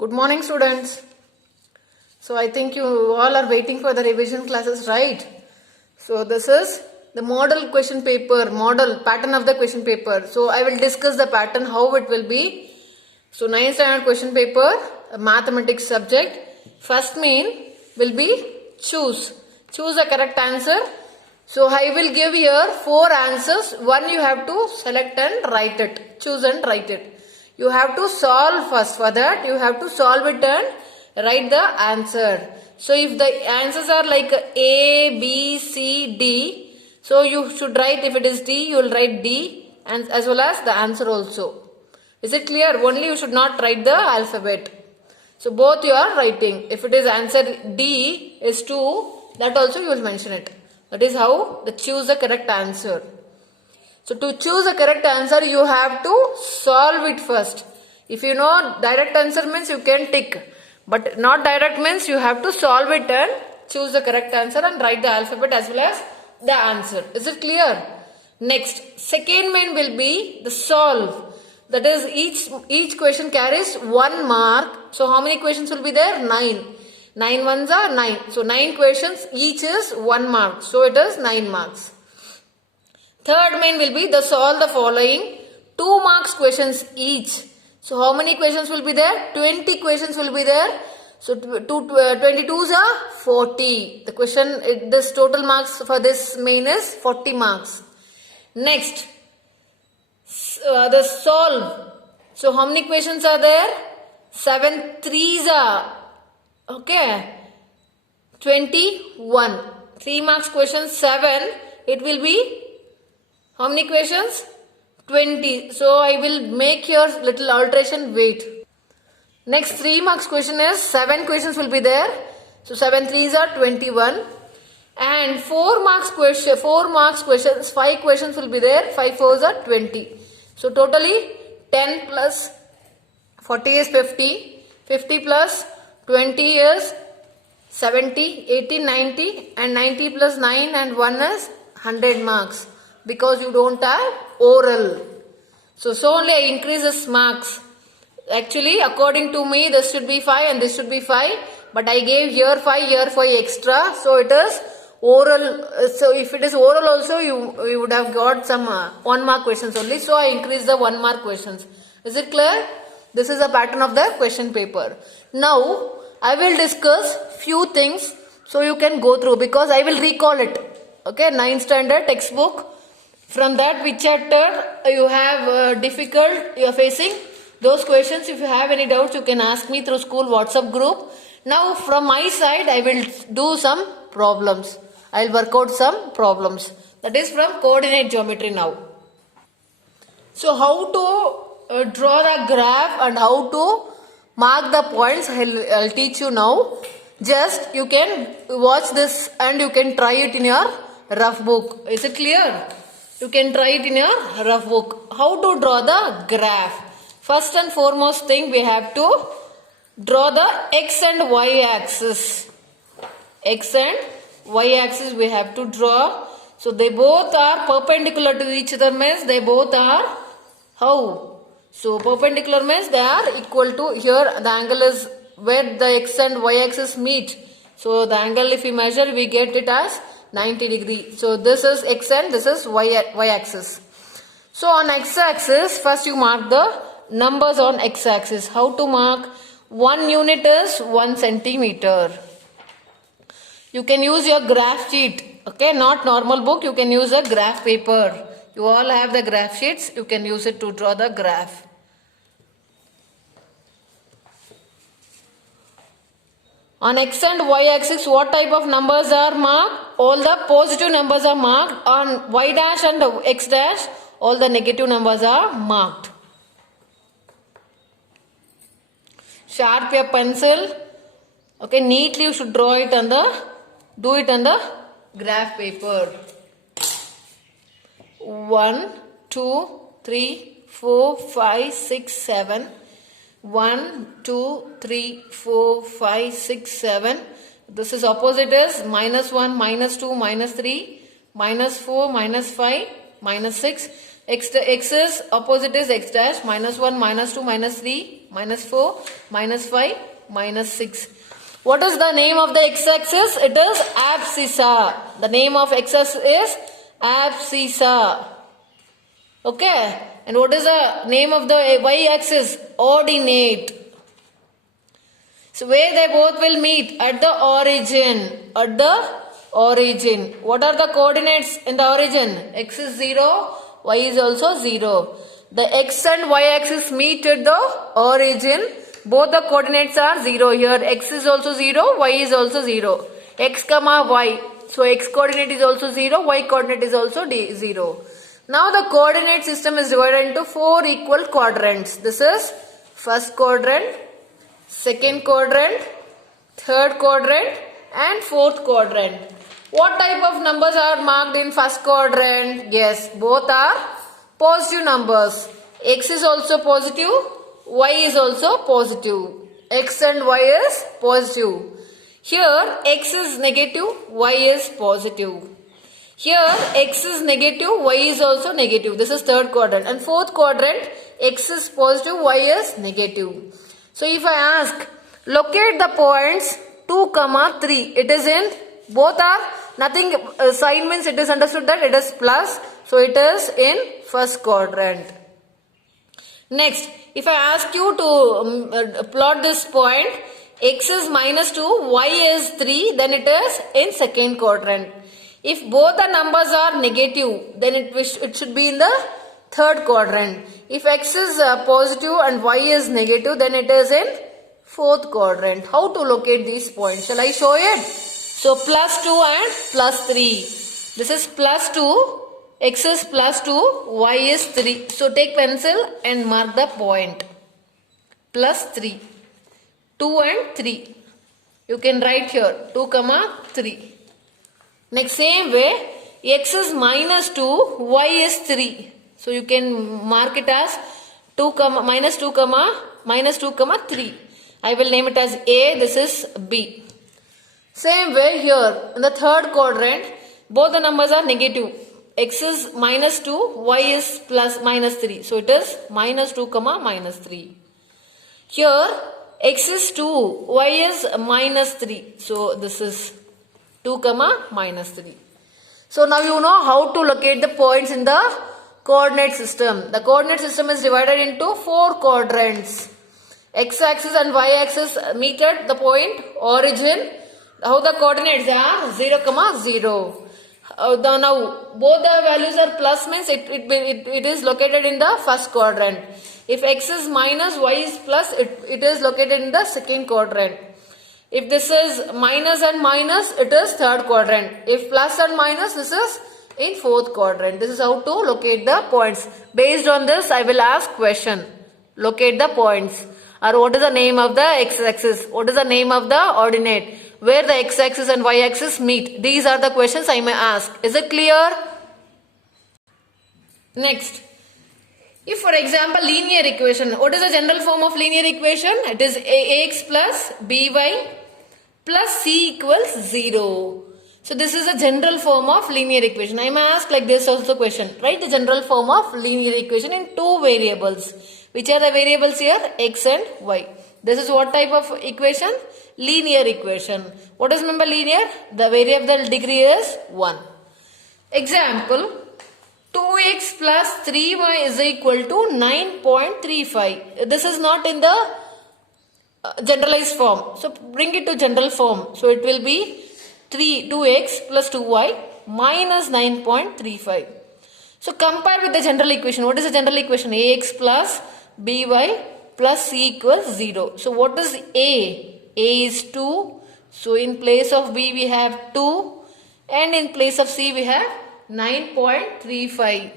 Good morning, students. So I think you all are waiting for the revision classes, right? So this is the model question paper, model pattern of the question paper. So I will discuss the pattern, how it will be. So 9th standard question paper, a mathematics subject. First main will be choose. Choose the correct answer. So I will give here 4 answers. One you have to select and write it. Choose and write it. You have to solve first. For that you have to solve it and write the answer. So if the answers are like A, B, C, D, so you should write, if it is D, you will write D and as well as the answer also. Is it clear? Only you should not write the alphabet. So both you are writing. If it is answer D is 2, that also you will mention it. That is how the choose the correct answer. So to choose the correct answer, you have to solve it first. If you know direct answer means you can tick. But not direct means you have to solve it and choose the correct answer and write the alphabet as well as the answer. Is it clear? Next, second main will be the solve. That is each question carries 1 mark. So how many questions will be there? 9. 9 ones are 9. So 9 questions, each is 1 mark. So it is 9 marks. Third main will be the solve the following 2 marks questions each. So how many questions will be there? 20 questions will be there. So 22s are 40. The question, this total marks for this main is 40 marks. Next, the solve. So how many questions are there? 7 threes are, okay, 21. 3 marks question 7. It will be how many questions? 20. So I will make here little alteration, wait. Next 3 marks question is 7 questions will be there. So 7 threes are 21. And 4 marks questions, 5 questions will be there. 5 fours are 20. So totally 10 plus 40 is 50. 50 plus 20 is 70, 80, 90 and 90 plus 9 and 1 is 100 marks. Because you don't have oral. So only I increase this marks. Actually, according to me, this should be 5 and this should be 5. But I gave here 5 extra. So it is oral. So if it is oral also, you would have got some 1 mark questions only. So I increase the 1 mark questions. Is it clear? This is a pattern of the question paper. Now, I will discuss few things. So you can go through because I will recall it. Okay, 9th standard textbook. From that which chapter you have difficult, you are facing those questions. If you have any doubts, you can ask me through school WhatsApp group. Now from my side, I will do some problems. I will work out some problems. That is from coordinate geometry now. So how to draw the graph and how to mark the points, I'll teach you now. Just you can watch this and you can try it in your rough book. Is it clear? You can try it in your rough book. How to draw the graph? First and foremost thing, we have to draw the x and y axis. X and y axis we have to draw. So they both are perpendicular to each other means they both are how? So perpendicular means they are equal to, here the angle is where the x and y axis meet. So the angle if we measure, we get it as 90 degree. So this is x and this is y axis. So on x axis, first you mark the numbers on x axis. How to mark? 1 unit is 1 centimeter. You can use your graph sheet. Okay, not normal book. You can use a graph paper. You all have the graph sheets. You can use it to draw the graph. On x and y axis, what type of numbers are marked? All the positive numbers are marked. On y dash and x dash, all the negative numbers are marked. Sharp your pencil. Okay, neatly you should draw it on do it on the graph paper. 1, 2, 3, 4, 5, 6, 7. 1, 2, 3, 4, 5, 6, 7. This is opposite is -1, -2, -3, -4, -5, -6. X's opposite is x dash, minus 1, minus 2, minus 3, minus 4, minus 5, minus 6. What is the name of the x-axis? It is abscissa. The name of x-axis is abscissa. Okay. And what is the name of the y-axis? Ordinate. So where they both will meet? At the origin. At the origin. What are the coordinates in the origin? X is 0, y is also 0. The x and y axis meet at the origin. Both the coordinates are 0 here. X is also 0, y is also 0. X comma y. So x coordinate is also 0, y coordinate is also 0. Now the coordinate system is divided into 4 equal quadrants. This is first quadrant, second quadrant, third quadrant and fourth quadrant. What type of numbers are marked in first quadrant? Yes, both are positive numbers. X is also positive, y is also positive. X and y is positive. Here x is negative, y is positive. Here x is negative, y is also negative. This is third quadrant. And fourth quadrant, x is positive, y is negative. So if I ask, locate the points 2, 3. It is in, both are nothing, sign means it is understood that it is plus. So it is in first quadrant. Next, if I ask you to plot this point, x is minus 2, y is 3, then it is in second quadrant. If both the numbers are negative, then it should be in the third quadrant. If x is positive and y is negative, then it is in fourth quadrant. How to locate these points? Shall I show it? So plus 2 and plus 3. This is plus 2, x is plus 2, y is 3. So take pencil and mark the point. Plus 3. 2 and 3. You can write here 2, 3. Next same way, x is minus 2, y is 3. So you can mark it as 2, minus 2, minus 2, 3. I will name it as A, this is B. Same way here, in the third quadrant, both the numbers are negative. X is minus 2, y is plus minus 3. So it is minus 2, minus 3. Here, x is 2, y is minus 3. So this is 2, minus 3. So now you know how to locate the points in the coordinate system. The coordinate system is divided into 4 quadrants. X-axis and y-axis meet at the point origin. How the coordinates are 0, 0. Now both the values are plus means it is located in the first quadrant. If x is minus, y is plus, it is located in the second quadrant. If this is minus and minus, it is third quadrant. If plus and minus, this is in fourth quadrant. This is how to locate the points. Based on this, I will ask question. Locate the points. Or what is the name of the x-axis? What is the name of the ordinate? Where the x-axis and y-axis meet? These are the questions I may ask. Is it clear? Next. If for example linear equation, what is the general form of linear equation? It is ax plus by plus c equals 0. So this is a general form of linear equation. I may ask like this also question. Write the general form of linear equation in 2 variables. Which are the variables here? X and y. This is what type of equation? Linear equation. What is remember linear? The variable degree is 1. Example. 2x plus 3y is equal to 9.35. This is not in the generalized form. So bring it to general form. So it will be 2x plus 2y minus 9.35. So compare with the general equation. What is the general equation? Ax plus by plus c equals 0. So what is a? A is 2. So in place of b we have 2. And in place of c we have 9.35.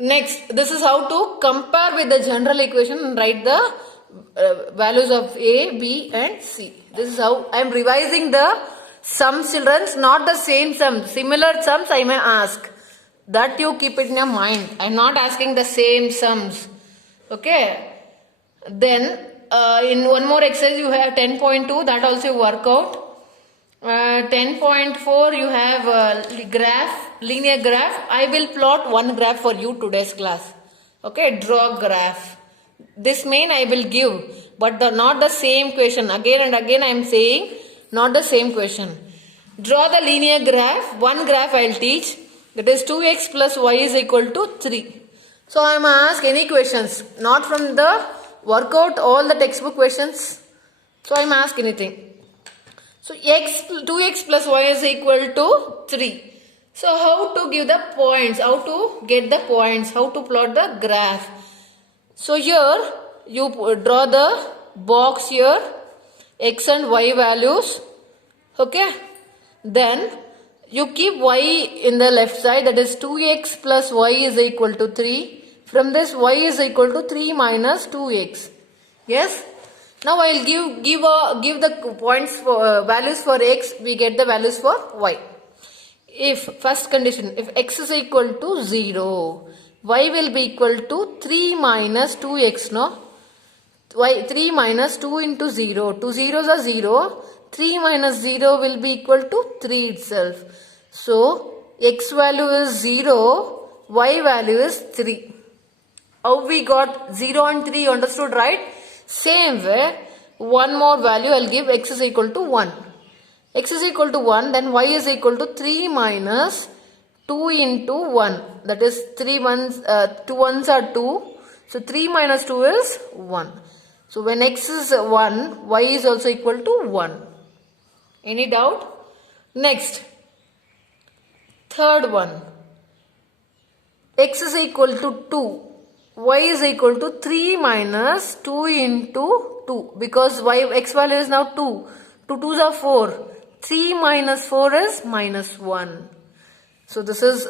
Next, this is how to compare with the general equation and write the values of a, b and c. This is how I am revising the sums, children, not the same sums. Similar sums I may ask. That you keep it in your mind. I am not asking the same sums. Okay. Then in one more exercise you have 10.2, that also you work out. 10.4 you have linear graph. I will plot one graph for you today's class. Okay, draw graph. This main I will give, but not the same question. Again and again I am saying not the same question. Draw the linear graph. One graph I will teach. That is 2x plus y is equal to 3. So I am asked any questions, not from the workout all the textbook questions. So I am asked anything. So 2x plus y is equal to 3. So how to give the points, how to get the points, how to plot the graph. So here you draw the box here, x and y values. Okay. Then you keep y in the left side, that is 2x plus y is equal to 3. From this y is equal to 3 minus 2x. Yes. Now I will give the points for values for x, we get the values for y. If first condition, if x is equal to 0, y will be equal to 3 minus 2x, no? Y 3 minus 2 into 0. 2 zeros are 0. 3 minus 0 will be equal to 3 itself. So x value is 0, y value is 3. How we got 0 and 3, understood, right? Same way, one more value I will give, x is equal to 1. X is equal to 1, then y is equal to 3 minus 2 into 1. That is 2 ones are 2. So 3 minus 2 is 1. So when x is 1, y is also equal to 1. Any doubt? Next, third one. X is equal to 2. Y is equal to 3 minus 2 into 2, because x value is now 2. 2 2s are 4. 3 minus 4 is minus 1. So this is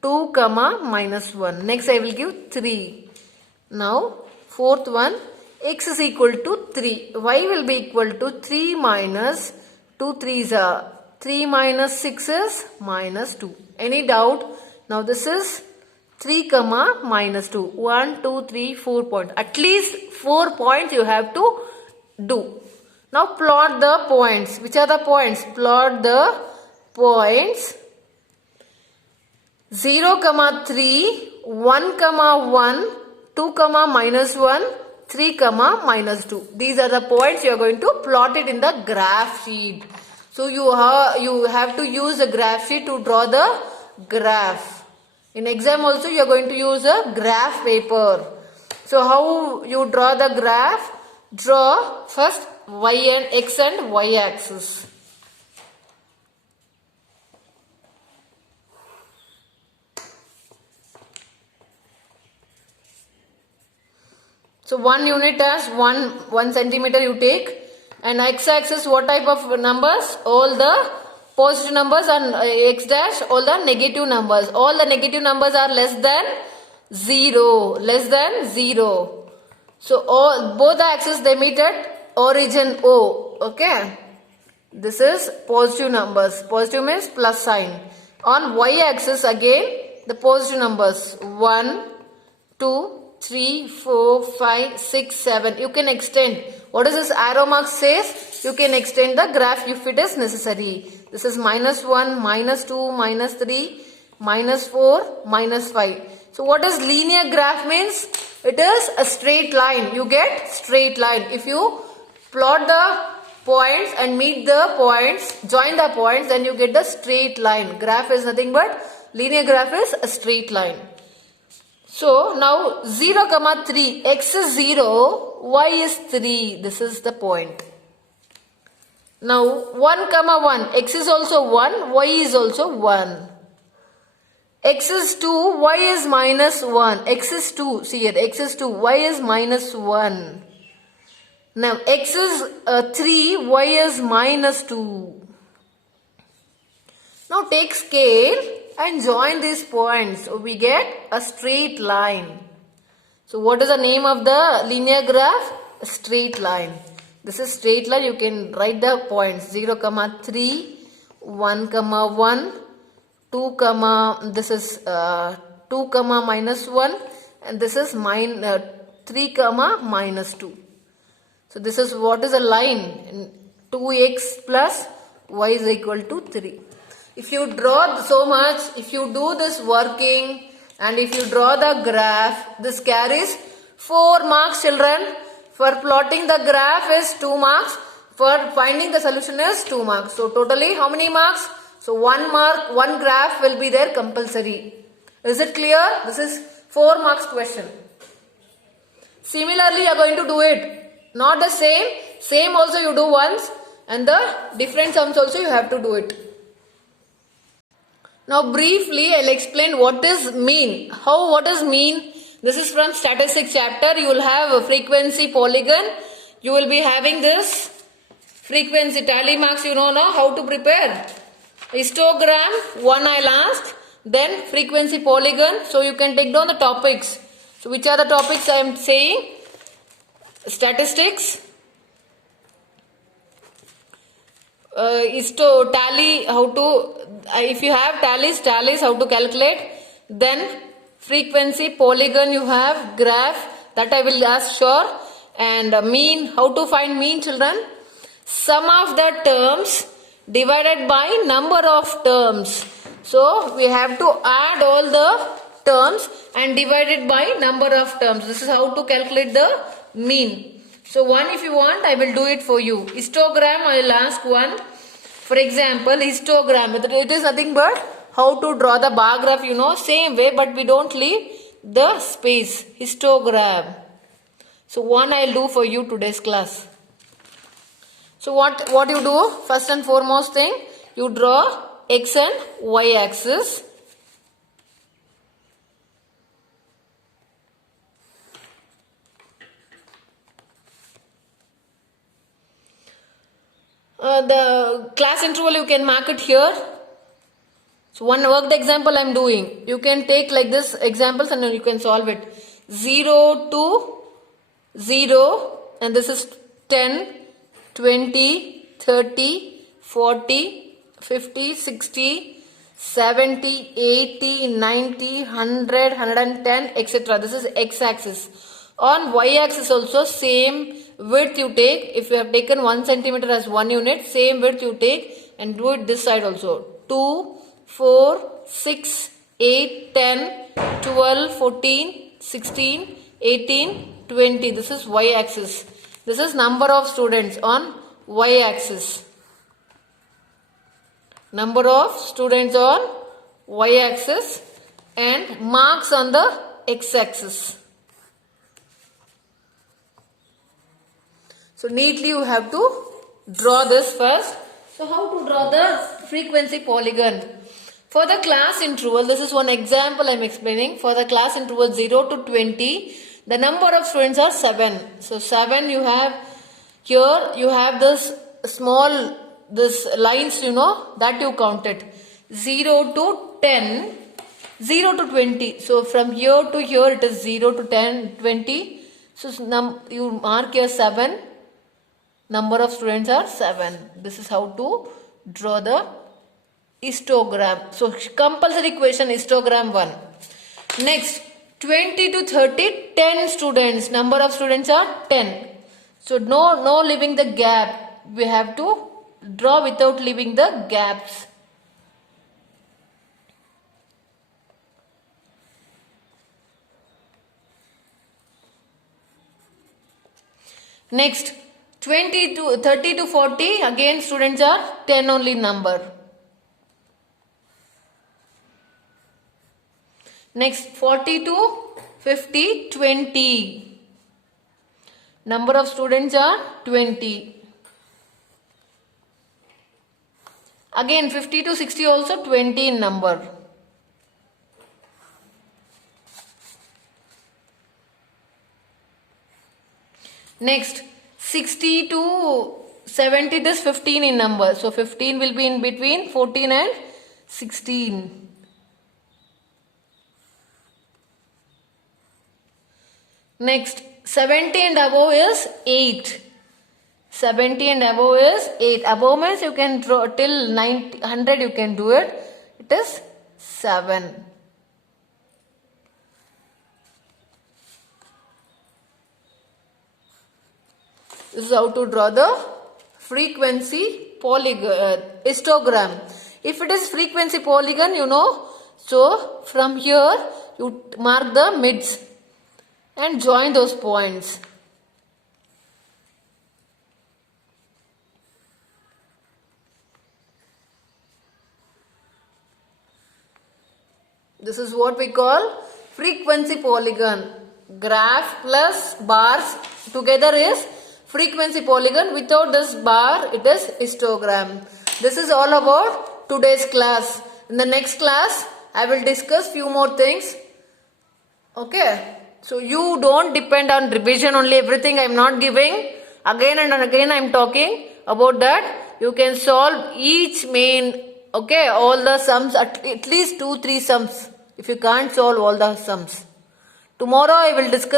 2 comma minus 1. Next I will give 3. Now fourth one, x is equal to 3. Y will be equal to 3 minus 2 3s are 3 minus 6 is minus 2. Any doubt? Now this is 3 comma minus 2. 1, 2, 3, 4 points. At least 4 points you have to do. Now plot the points. Which are the points? Plot the points 0 comma 3, 1 comma 1, 2 comma minus 1, 3 comma minus 2. These are the points you are going to plot it in the graph sheet. So you have to use the graph sheet to draw the graph. In exam also you are going to use a graph paper. So how you draw the graph? Draw first y and x and y axis. So 1 unit as 1 centimeter you take, and x axis what type of numbers? All the positive numbers, and x dash all the negative numbers. All the negative numbers are less than 0. Less than 0. So both the axes they meet at origin O. Okay. This is positive numbers. Positive means plus sign. On y axis again the positive numbers 1, 2, 3, 4, 5, 6, 7. You can extend. What does this arrow mark says? You can extend the graph if it is necessary. This is minus 1, minus 2, minus 3, minus 4, minus 5. So what does linear graph means? It is a straight line. You get straight line. If you plot the points and meet the points, join the points, then you get the straight line. Graph is nothing but, linear graph is a straight line. So now 0 comma 3, x is 0, y is 3. This is the point. Now 1 comma 1, x is also 1, y is also 1. X is 2, y is minus 1. X is 2, see here, x is 2, y is minus 1. Now x is 3, y is minus 2. Now take scale and join these points. So we get a straight line. So what is the name of the linear graph? A straight line. This is straight line. You can write the points 0 comma 3, 1 comma 1, 2 comma, this is 2 comma minus 1, and this is 3 comma minus 2. So this is what is a line? 2x plus y is equal to 3. If you draw so much, if you do this working and if you draw the graph, this carries 4 marks, children. For plotting the graph is 2 marks. For finding the solution is 2 marks. So totally how many marks? So 1 mark, 1 graph will be there compulsory. Is it clear? This is 4 marks question. Similarly, you are going to do it. Not the same. Same also you do once. And the different sums also you have to do it. Now briefly I'll explain what is mean. What is mean? This is from statistics chapter. You will have a frequency polygon. You will be having this frequency tally marks. You know now how to prepare. Histogram, one I'll ask. Then frequency polygon. So you can take down the topics. So which are the topics I am saying? Statistics. Tally, how to, if you have tallies how to calculate. Then frequency, polygon, you have graph, that I will ask sure. And mean, how to find mean, children? Sum of the terms divided by number of terms. So we have to add all the terms and divide it by number of terms. This is how to calculate the mean. So one, if you want, I will do it for you. Histogram, I will ask one. For example, histogram, it is nothing but how to draw the bar graph, you know, same way, but we don't leave the space. Histogram. So one I will do for you today's class. So what you do? First and foremost thing, you draw x and y axis. The class interval you can mark it here. So one worked example I am doing. You can take like this examples and then you can solve it. 0 to 0 and this is 10, 20, 30, 40, 50, 60, 70, 80, 90, 100, 110, etc. This is x-axis. On y-axis also same width you take. If you have taken 1 centimeter as 1 unit, same width you take and do it this side also. 2, 4, 6, 8, 10, 12, 14, 16, 18, 20. This is y-axis. This is number of students on y-axis. Number of students on y-axis and marks on the x-axis. So neatly you have to draw this first. So how to draw the frequency polygon? For the class interval, this is one example I am explaining. For the class interval 0 to 20, the number of students are 7. So 7 you have here, you have this small, this lines, you know, that you counted. 0 to 10, 0 to 20. So from here to here it is 0 to 10, 20. So you mark here 7. Number of students are 7. This is how to draw the histogram. So compulsory question, histogram 1. Next, 20 to 30, 10 students. Number of students are 10. So no leaving the gap. We have to draw without leaving the gaps. Next, 30 to 40, again students are 10 only number. Next, 40 to 50, 20. Number of students are 20. Again 50 to 60 also 20 in number. Next, 60 to 70, this 15 in number. So 15 will be in between 14 and 16. Next, 70 and above is 8. 70 and above is 8. Above means you can draw till 90, 100 you can do it. It is 7. This is how to draw the frequency polygon, histogram. If it is frequency polygon, you know, so from here you mark the mids and join those points. This is what we call frequency polygon. Graph plus bars together is frequency polygon. Without this bar, it is histogram. This is all about today's class. In the next class, I will discuss few more things. Okay. So you don't depend on revision only. Everything I am not giving. Again and again I am talking about that. You can solve each main, okay, all the sums, at least 2-3 sums. If you can't solve all the sums. Tomorrow I will discuss